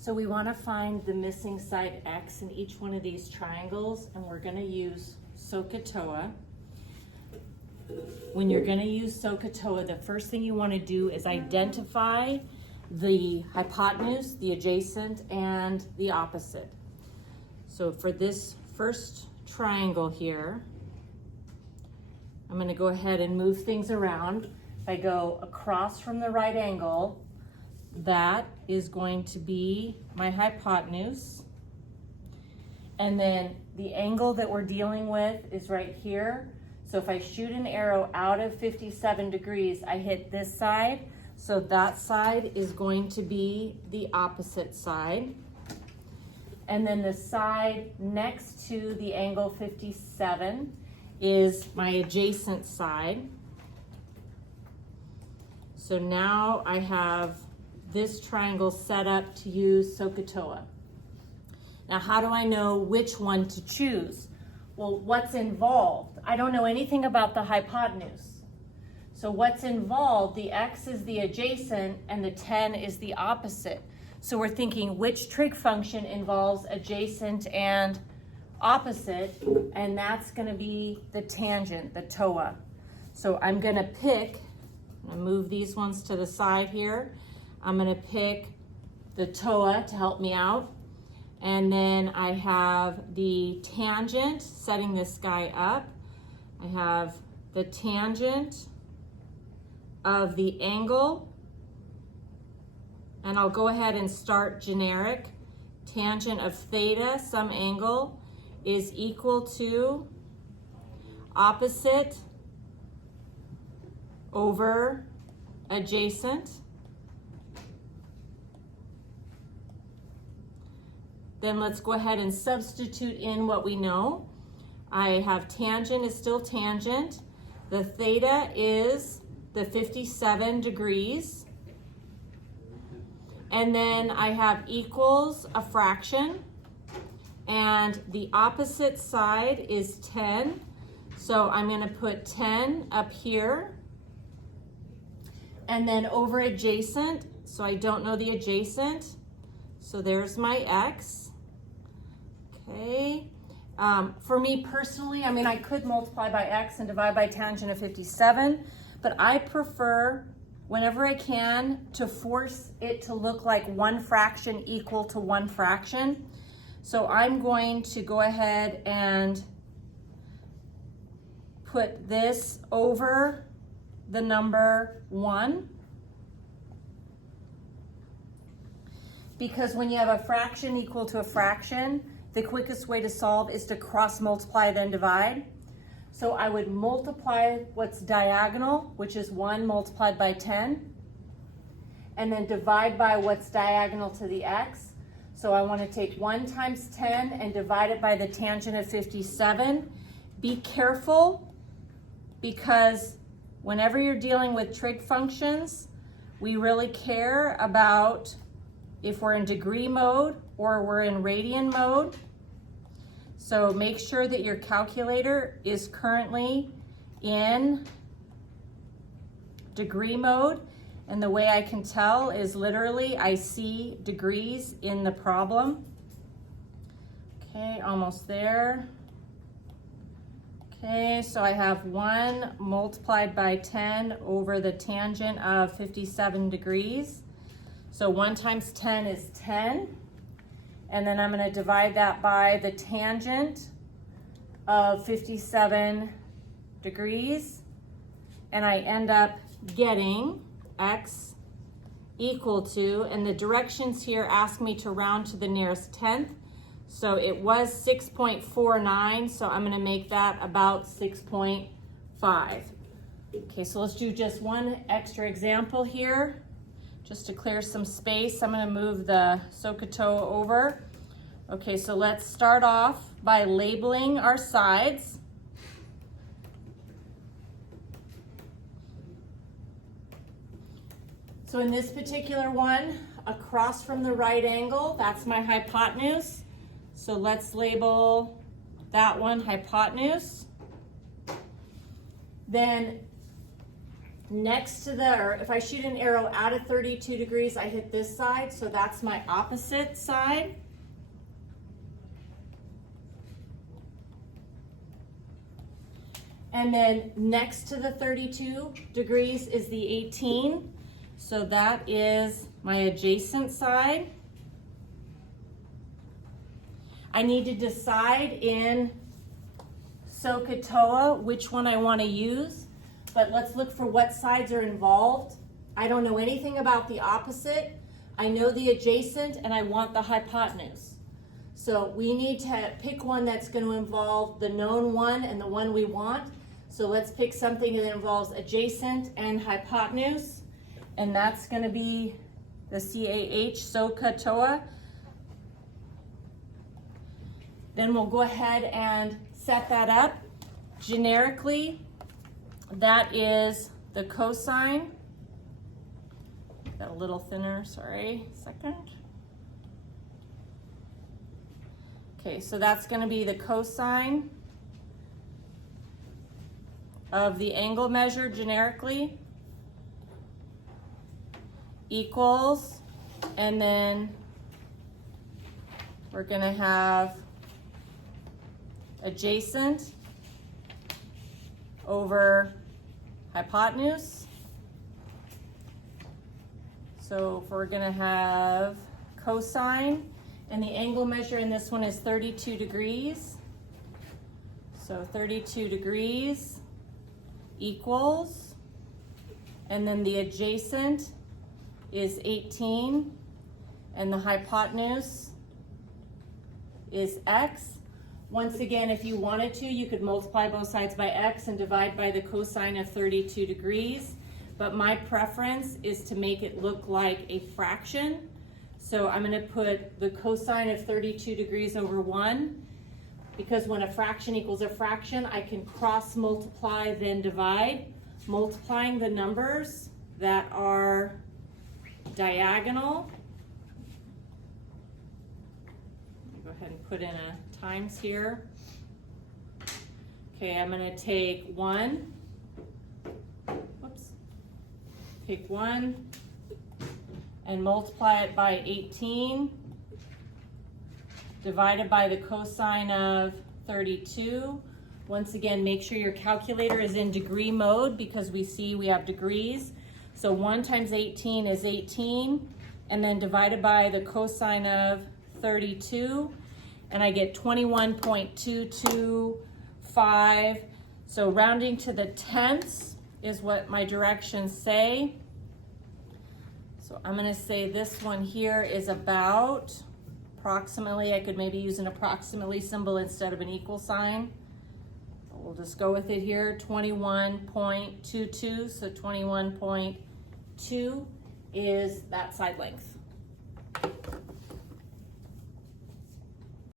So we want to find the missing side x in each one of these triangles, and we're going to use SOHCAHTOA. When you're going to use SOHCAHTOA, the first thing you want to do is identify the hypotenuse, the adjacent, and the opposite. So for this first triangle here, I'm going to go ahead and move things around. If I go across from the right angle, that is going to be my hypotenuse. And then the angle that we're dealing with is right here. So if I shoot an arrow out of 57 degrees, I hit this side. So that side is going to be the opposite side. And then the side next to the angle 57 is my adjacent side. So now I have this triangle set up to use SOHCAHTOA. Now, how do I know which one to choose? Well, what's involved? I don't know anything about the hypotenuse. So what's involved? The x is the adjacent and the 10 is the opposite. So we're thinking which trig function involves adjacent and opposite, and that's going to be the tangent, the TOA. So I'm going to pick, I'm going to move these ones to the side here. I'm going to pick the TOA to help me out. And then I have the tangent, setting this guy up. I have the tangent of the angle. And I'll go ahead and start generic. Tangent of theta, some angle, is equal to opposite over adjacent. Then let's go ahead and substitute in what we know. I have tangent is still tangent. The theta is the 57 degrees. And then I have equals a fraction. And the opposite side is 10. So I'm going to put 10 up here. And then over adjacent, so I don't know the adjacent. So there's my x. Okay. For me personally, I mean, I could multiply by x and divide by tangent of 57, but I prefer, whenever I can, to force it to look like one fraction equal to one fraction. So I'm going to go ahead and put this over the number 1. Because when you have a fraction equal to a fraction, the quickest way to solve is to cross multiply then divide. So I would multiply what's diagonal, which is 1 multiplied by 10, and then divide by what's diagonal to the x. So I want to take 1 times 10 and divide it by the tangent of 57. Be careful, because whenever you're dealing with trig functions, we really care about if we're in degree mode or we're in radian mode. So make sure that your calculator is currently in degree mode. And the way I can tell is literally I see degrees in the problem. Okay, almost there. Okay, so I have 1 multiplied by 10 over the tangent of 57 degrees. So 1 times 10 is 10. And then I'm going to divide that by the tangent of 57 degrees. And I end up getting x equal to, and the directions here ask me to round to the nearest tenth. So it was 6.49, so I'm going to make that about 6.5. Okay, so let's do just one extra example here. Just to clear some space, I'm going to move the SOHCAHTOA over. Okay, so let's start off by labeling our sides. So in this particular one, across from the right angle, that's my hypotenuse. So let's label that one hypotenuse. Then next to the, or if I shoot an arrow out of 32 degrees, I hit this side, so that's my opposite side. And then next to the 32 degrees is the 18. So that is my adjacent side. I need to decide in SOHCAHTOA which one I want to use, but let's look for what sides are involved. I don't know anything about the opposite. I know the adjacent and I want the hypotenuse. So we need to pick one that's going to involve the known one and the one we want. So let's pick something that involves adjacent and hypotenuse, and that's going to be the CAH, SOHCAHTOA. Then we'll go ahead and set that up. Generically, that is the cosine. Got a little thinner, sorry, second. Okay, so that's going to be the cosine of the angle measure generically equals, and then we're going to have adjacent over hypotenuse. So if we're going to have cosine, and the angle measure in this one is 32 degrees. So 32 degrees equals, and then the adjacent is 18, and the hypotenuse is x. Once again, if you wanted to, you could multiply both sides by x and divide by the cosine of 32 degrees, but my preference is to make it look like a fraction. So I'm going to put the cosine of 32 degrees over 1, because when a fraction equals a fraction, I can cross multiply, then divide, multiplying the numbers that are diagonal. Go ahead and put in a times here. Okay, I'm going to take 1, take 1 and multiply it by 18, divided by the cosine of 32. Once again, make sure your calculator is in degree mode because we see we have degrees. So 1 times 18 is 18, and then divided by the cosine of 32, and I get 21.225. So rounding to the tenths is what my directions say. So I'm going to say this one here is about approximately, I could maybe use an approximately symbol instead of an equal sign. We'll just go with it here, 21.22, so 21.2 is that side length.